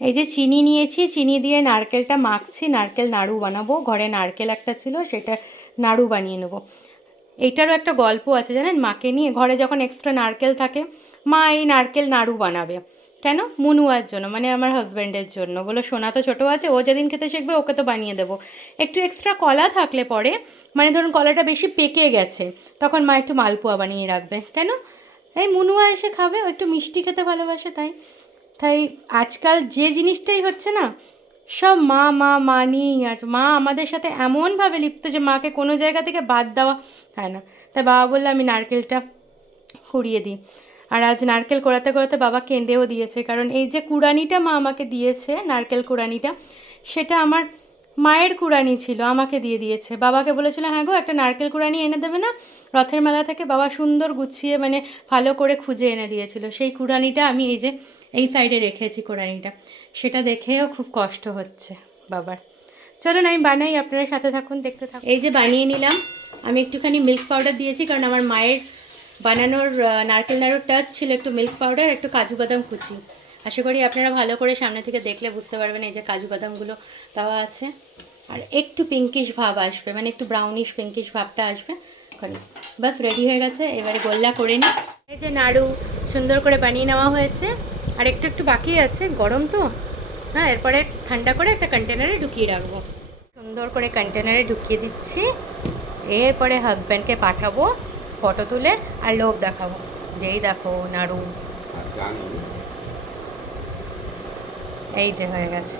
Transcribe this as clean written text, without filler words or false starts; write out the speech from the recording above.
এই যে চিনি নিয়েছি, চিনি দিয়ে নারকেলটা মাখছি, নারকেল নাড়ু বানাবো। ঘরে নারকেল একটা ছিল, সেটা নাড়ু বানিয়ে নেবো। এইটারও একটা গল্প আছে জানেন, মাকে নিয়ে। ঘরে যখন এক্সট্রা নারকেল থাকে, মা এই নারকেল নাড়ু বানাবে। কেন? মুনুয়ার জন্য, মানে আমার হাজব্যান্ডের জন্য। বলো সোনা তো ছোটো আছে, ও যেদিন খেতে শিখবে ওকে তো বানিয়ে দেবো। একটু এক্সট্রা কলা থাকলে পরে, মানে ধরুন কলাটা বেশি পেকে গেছে, তখন মা একটু মালপোয়া বানিয়ে রাখবে। কেন? এই মুনুয়া এসে খাবে, ও একটু মিষ্টি খেতে ভালোবাসে, তাই। তাই আজকাল যে জিনিসটাই হচ্ছে না, সব মা মা মা নিয়েই আছে। মা আমাদের সাথে এমনভাবে লিপ্ত যে মাকে কোনো জায়গা থেকে বাদ দেওয়া হয় না। তাই বাবা বললো আমি নারকেলটা কুড়িয়ে দিই। আর আজ নারকেল কোড়াতে কোড়াতে বাবা কেঁদেও দিয়েছে, কারণ এই যে কুড়ানিটা মা আমাকে দিয়েছে, নারকেল কুড়ানিটা, সেটা আমার মায়ের কুড়ানি ছিল, আমাকে দিয়ে দিয়েছে। বাবাকে বলেছিল হ্যাঁ গো একটা নারকেল কুড়ানি এনে দেবে না রথের মেলা থেকে। বাবা সুন্দর গুছিয়ে মানে ভালো করে খুঁজে এনে দিয়েছিল। সেই কুড়ানিটা আমি এই যে এই সাইডে রেখেছি কুড়ানিটা, সেটা দেখেও খুব কষ্ট হচ্ছে বাবার। চলুন আমি বানাই, আপনারা সাথে থাকুন, দেখতে থাকুন। এই যে বানিয়ে নিলাম। আমি একটুখানি মিল্ক পাউডার দিয়েছি, কারণ আমার মায়ের বানানোর নারকেল নাড়ুর টাচ ছিল একটু মিল্ক পাউডার, একটু কাজু বাদাম কুচি। আশা করি আপনারা ভালো করে সামনে থেকে দেখলে বুঝতে পারবেন। এই যে কাজু বাদামগুলো দেওয়া আছে, আর একটু পিঙ্কিশ ভাব আসবে, মানে একটু ব্রাউনিশ পিঙ্কিশ ভাবটা আসবে। বাস রেডি হয়ে গেছে, এবারে গোল্লা করে নিই। এই যে নাড়ু সুন্দর করে বানিয়ে নেওয়া হয়েছে, আর একটু একটু বাকি আছে, গরম তো। হ্যাঁ, এরপরে ঠান্ডা করে একটা কন্টেনারে ঢুকিয়ে রাখবো। সুন্দর করে কন্টেনারে ঢুকিয়ে দিচ্ছি। এরপরে হাজব্যান্ডকে পাঠাবো ফটো তুলে, আর লোভ দেখাবো, যেই দেখো নাড়ু। এই যে হয়ে গেছে।